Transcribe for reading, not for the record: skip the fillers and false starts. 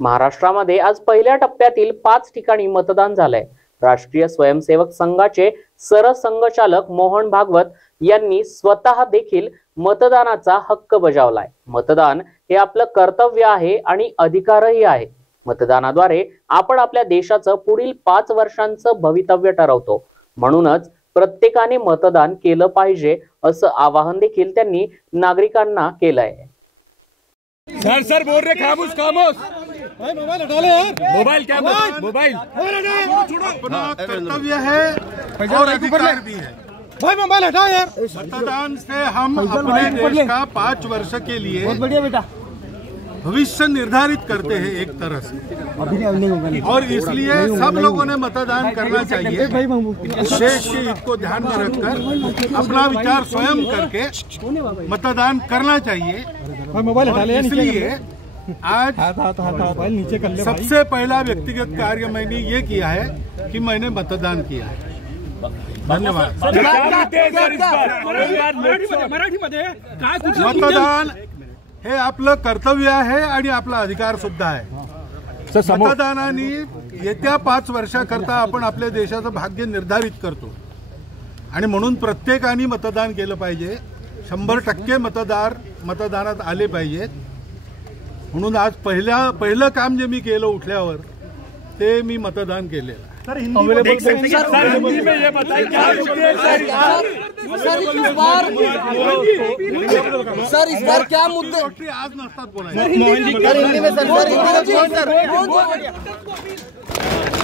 महाराष्ट्रामध्ये आज पहिल्या टप्प्यातील 5 ठिकाणी मतदान झालंय। राष्ट्रीय स्वयंसेवक संघाचे सरसंघचालक मोहन भागवत यांनी स्वतः देखील मतदानाचा हक्क बजावलाय। मतदान हे आपलं कर्तव्य आहे आणि अधिकारही आहे। मतदानाद्वारे आपण आपल्या देशाचं पुढील 5 वर्षांचं भवितव्य ठरवतो। म्हणूनच प्रत्येकाने मतदान केलं पाहिजे असं आवाहन देखील त्यांनी नागरिकांना केलंय। सर बोल रहे खामोश खामोश भाई मोबाइल हटा ले यार। मोबाइल क्या मोबाइल अपना कर्तव्य है और अधिकार भी है। भाई मोबाइल हटा यार। मतदान से हम अपने देश का 5 वर्ष के लिए बहुत बढ़िया बेटा भविष्य निर्धारित करते हैं एक तरह से, और इसलिए सब लोगों ने मतदान करना चाहिए। देश के हित को ध्यान में रखकर अपना विचार स्वयं करके मतदान करना चाहिए। इसलिए आज सबसे पहला व्यक्तिगत कार्य मैंने ये किया है कि मैंने मतदान किया है। धन्यवाद। मतदान हे आपलं कर्तव्य आहे आणि आपला अधिकार सुद्धा आहे। मतदानाने येत्या 5 वर्षाकरता आपण आपल्या देशाचं भाग्य निर्धारित करतो आणि म्हणून प्रत्येकाने मतदान केलं पाहिजे। 100% मतदार मतदानात आले पाहिजेत। म्हणून आज पहिलं काम जे मी केलं उठल्यावर ते मी मतदान केलेलं। सर हिंदी में ये बताइए सर इस बार क्या मुद्दे आज नसतात बोलायचं।